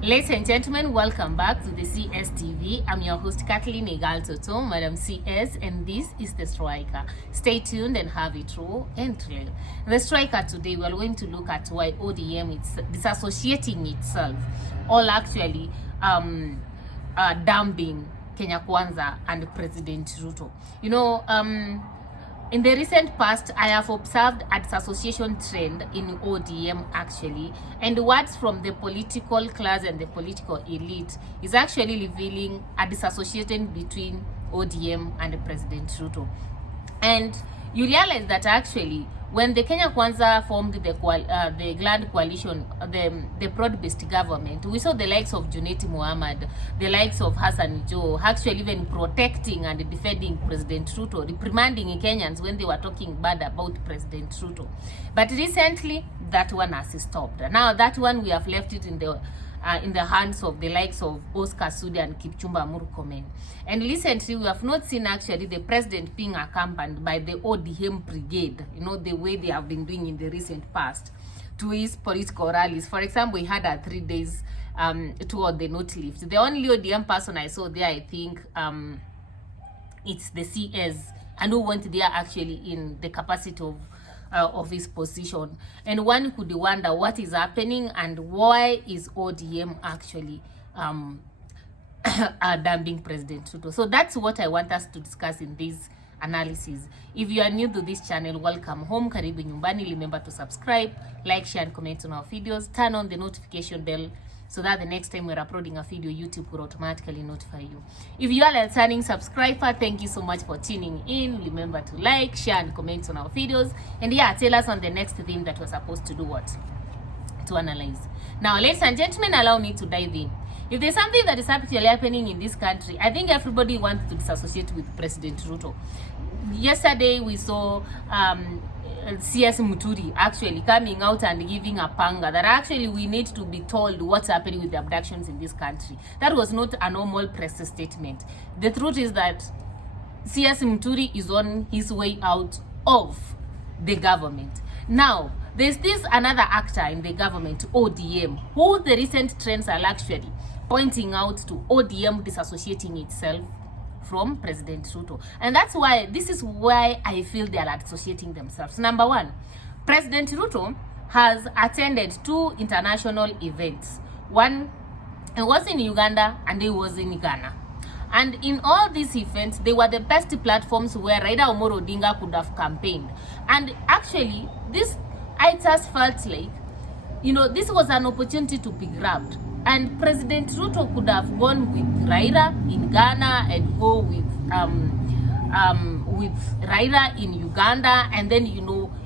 Ladies and gentlemen, welcome back to the CSTV. I'm your host, Kathleen Igaltoto, Madam CS, and this is The Striker. Stay tuned and have it raw and real. The Striker today, we're going to look at why ODM is disassociating itself, all actually dumping Kenya Kwanza and President Ruto. In the recent past, I have observed a disassociation trend in ODM actually, and words from the political class and the political elite is actually revealing a disassociation between ODM and President Ruto. And you realize that actually when the Kenya Kwanza formed the Grand Coalition, the broad-based government, we saw the likes of Junet Mohammed, the likes of Hassan Joho, actually even protecting and defending President Ruto, reprimanding Kenyans when they were talking bad about President Ruto. But recently, that one has stopped. Now that one, we have left it in the hands of the likes of Oscar Sudi and Kipchumba Murkomen. And recently, we have not seen actually the president being accompanied by the ODM brigade, the way they have been doing in the recent past, to his political rallies. For example, we had a 3 days tour of the North Lift. The only ODM person I saw there, I think, it's the CS, and who went there actually in the capacity of his position. And one could wonder what is happening and why is ODM actually dumping President Ruto. So that's what I want us to discuss in this analysis. If you are new to this channel, welcome home, karibu nyumbani. Remember to subscribe, like, share and comment on our videos. Turn on the notification bell so that the next time we're uploading a video, YouTube will automatically notify you. If you are a returning subscriber, thank you so much for tuning in. Remember to like, share and comment on our videos. And tell us on the next theme that we're supposed to do what? To analyze. Now, ladies and gentlemen, allow me to dive in. If there's something that is actually happening in this country, I think everybody wants to disassociate with President Ruto. Yesterday, we saw CS Muturi actually coming out and giving a panga that actually we need to be told what's happening with the abductions in this country. That was not a normal press statement. The truth is that CS Muturi is on his way out of the government. Now, there's this another actor in the government, ODM, who the recent trends are actually pointing out to ODM disassociating itself from President Ruto. And that's why, this is why I feel they are associating themselves. Number one, President Ruto has attended 2 international events. One, he was in Uganda and he was in Ghana. And in all these events, they were the best platforms where Raila Amolo Odinga could have campaigned. And actually, I just felt like, this was an opportunity to be grabbed. And President Ruto could have gone with Raila in Ghana and go with Raila in Uganda, and then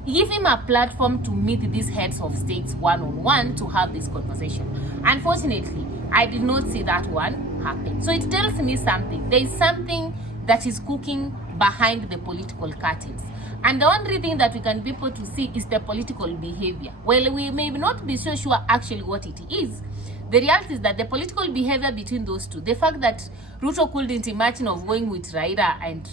give him a platform to meet these heads of states one-on-one to have this conversation. Unfortunately, I did not see that one happen. So it tells me something. There is something that is cooking behind the political curtains. And the only thing that we can be able to see is the political behavior. Well, we may not be so sure actually what it is. The reality is that the political behavior between those two, the fact that Ruto couldn't imagine of going with Raila and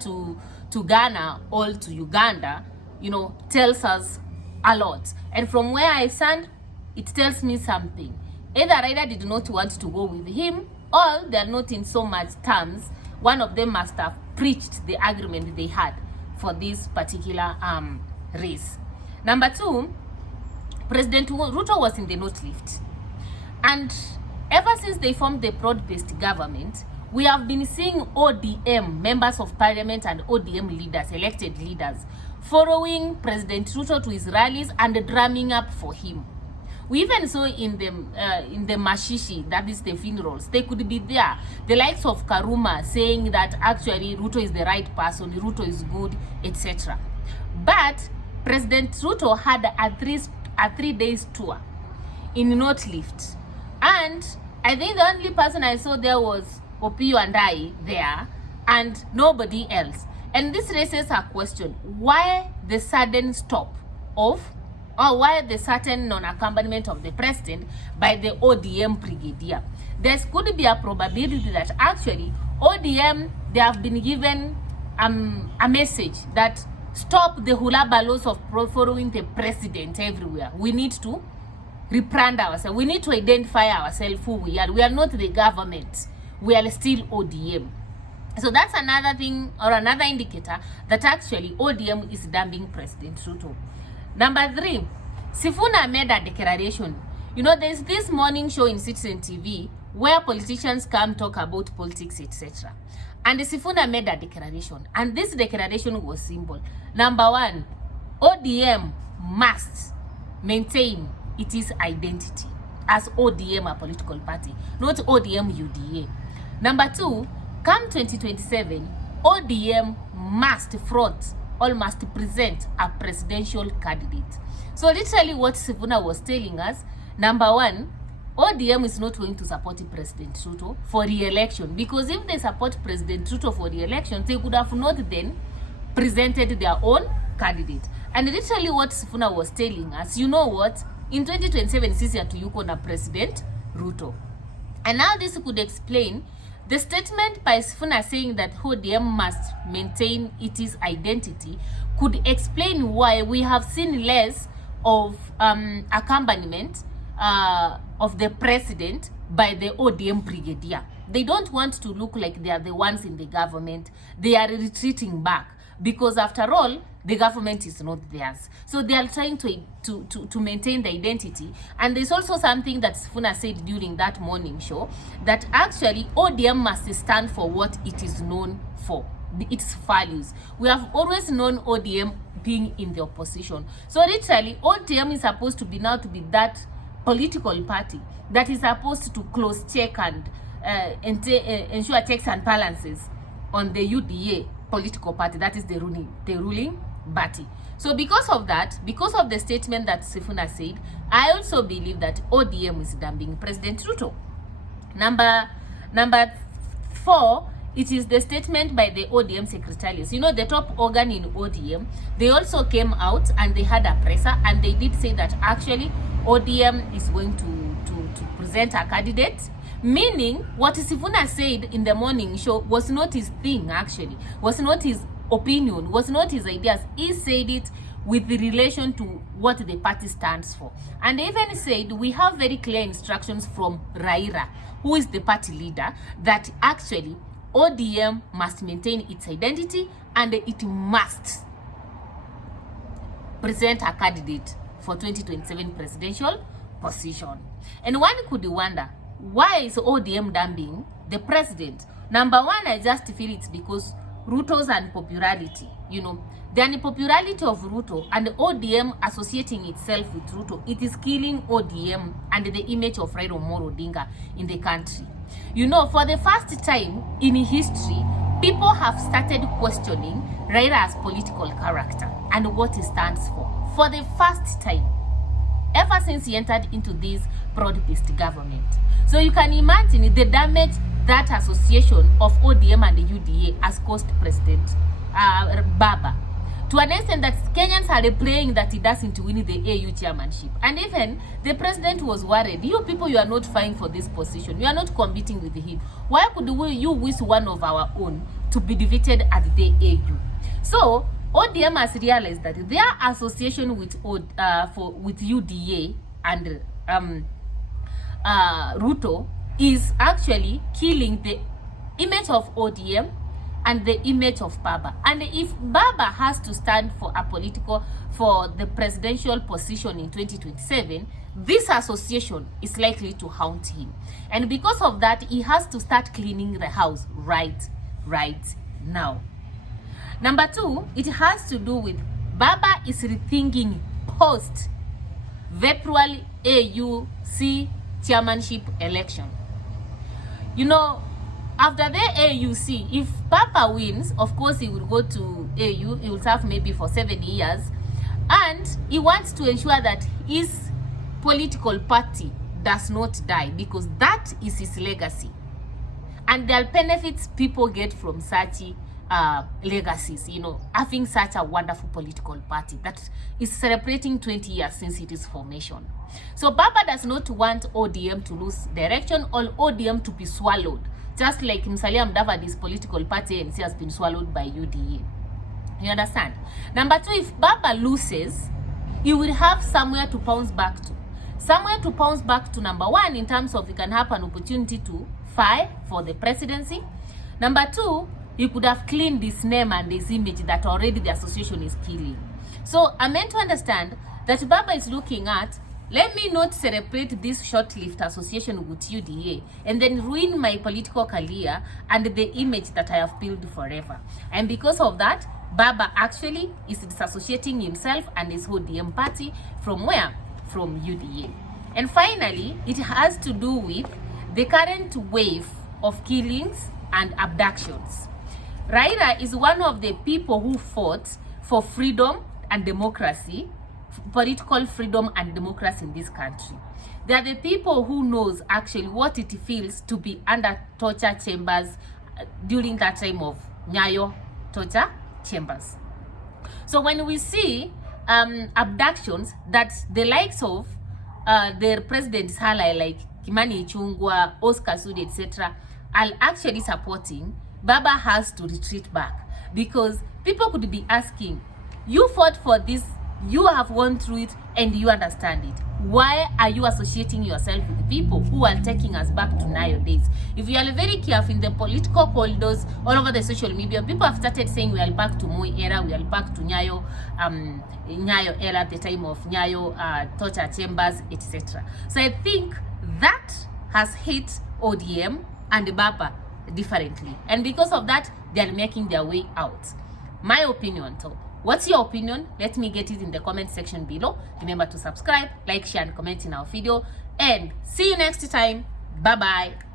to Ghana or to Uganda, tells us a lot. And from where I stand, it tells me something. Either Raila did not want to go with him, or they are not in so much terms. One of them must have preached the agreement they had for this particular race. Number two, President Ruto was in the North Lift. And ever since they formed the broad-based government, we have been seeing ODM, members of parliament and ODM leaders, elected leaders, following President Ruto to his rallies and drumming up for him. We even saw in the Mashishi, that is the funerals, they could be there. The likes of Karuma saying that actually Ruto is the right person, Ruto is good, etc. But President Ruto had a 3 days tour in North Lift. And I think the only person I saw there was Opio and I there, and nobody else. And this raises a question. Why the sudden stop of, or why the certain non-accompaniment of the president by the ODM brigadier? There could be a probability that actually ODM, they have been given a message that stop the hula balloons of following the president everywhere. We need to rebrand ourselves. We need to identify ourselves who we are. We are not the government. We are still ODM. So that's another thing, or another indicator that actually ODM is dumping President Ruto. Number 3, Sifuna made a declaration. You know, there's this morning show in Citizen TV where politicians come talk about politics, etc. And Sifuna made a declaration. And this declaration was simple. Number 1, ODM must maintain its identity as ODM, a political party, not ODM UDA. Number 2, come 2027, ODM must front or must present a presidential candidate. So literally what Sifuna was telling us, number 1, ODM is not going to support President Ruto for re-election, because if they support President Ruto for re-election, they could have not then presented their own candidate. And literally what Sifuna was telling us, you know what, in 2027 sisi hatuyuko na President Ruto. And now this could explain the statement by Sifuna saying that ODM must maintain its identity, could explain why we have seen less of accompaniment of the president by the ODM brigadier. They don't want to look like they are the ones in the government. They are retreating back, because after all, the government is not theirs. So they are trying to maintain the identity. And there's also something that Sifuna said during that morning show, that actually ODM must stand for what it is known for, its values. We have always known ODM being in the opposition. So literally, ODM is supposed to be now to be that political party that is supposed to close check and ensure checks and balances on the UDA political party, that is the ruling party. So because of that, because of the statement that Sifuna said, I also believe that ODM is dumping President Ruto. Number 4, it is the statement by the ODM secretariats. You know, the top organ in ODM, they also came out and they had a presser, and they did say that actually ODM is going to present a candidate. Meaning, what Sifuna said in the morning show was not his thing, actually. Was not his opinion, was not his ideas. He said it with relation to what the party stands for. And they even said, we have very clear instructions from Raila, who is the party leader, that actually ODM must maintain its identity and it must present a candidate for 2027 presidential position. And one could wonder, why is ODM dumping the president? Number 1, I just feel it's because Ruto's unpopularity. You know, the unpopularity of Ruto and ODM associating itself with Ruto, it is killing ODM and the image of Raila Amolo Odinga in the country. You know, for the first time in history, people have started questioning Raila's political character and what he stands for. For the first time, ever since he entered into this broad-based government. So you can imagine the damage that association of ODM and the UDA has caused President Baba. To an extent that Kenyans are praying that he doesn't win the AU chairmanship. And even the president was worried. You people, you are not vying for this position. You are not competing with him. Why could you wish one of our own to be defeated at the AU? So ODM has realized that their association with UDA and Ruto is actually killing the image of ODM and the image of Baba. And if Baba has to stand for the presidential position in 2027, this association is likely to haunt him. And because of that, he has to start cleaning the house right now. Number 2, it has to do with Baba is rethinking post-February AUC chairmanship election. You know, after the AUC, if Papa wins, of course he will go to AU. He will serve maybe for 7 years. And he wants to ensure that his political party does not die, because that is his legacy. And there are benefits people get from such legacies, you know, having such a wonderful political party that is celebrating 20 years since its formation. So Baba does not want ODM to lose direction or ODM to be swallowed, just like Musalia Mudavadi's political party ANC has been swallowed by UDA. You understand? Number 2, if Baba loses, he will have somewhere to bounce back to. somewhere to bounce back to number 1 in terms of you can have an opportunity to fight for the presidency. Number 2, you could have cleaned this name and this image that already the association is killing. So I'm meant to understand that Baba is looking at, let me not celebrate this short-lived association with UDA and then ruin my political career and the image that I have built forever. And because of that, Baba actually is disassociating himself and his ODM party from where? From UDA. And finally, it has to do with the current wave of killings and abductions. Raila is one of the people who fought for freedom and democracy, political freedom and democracy in this country. They are the people who knows actually what it feels to be under torture chambers during that time of Nyayo torture chambers. So when we see abductions that the likes of their presidents like Kimani Ichung'wah, Oscar Sudi, etc., are actually supporting, Baba has to retreat back, because people could be asking, you fought for this, you have gone through it, and you understand it. Why are you associating yourself with people who are taking us back to nowadays? If you are very careful in the political corridors all over the social media, people have started saying we are back to Moi era, we are back to Nyayo era at the time of Nyayo torture chambers, etc. So I think that has hit ODM and Baba differently, and because of that they are making their way out. My opinion though. What's your opinion? Let me get it in the comment section below. Remember to subscribe, like, share, and comment in our video. And see you next time. Bye-bye.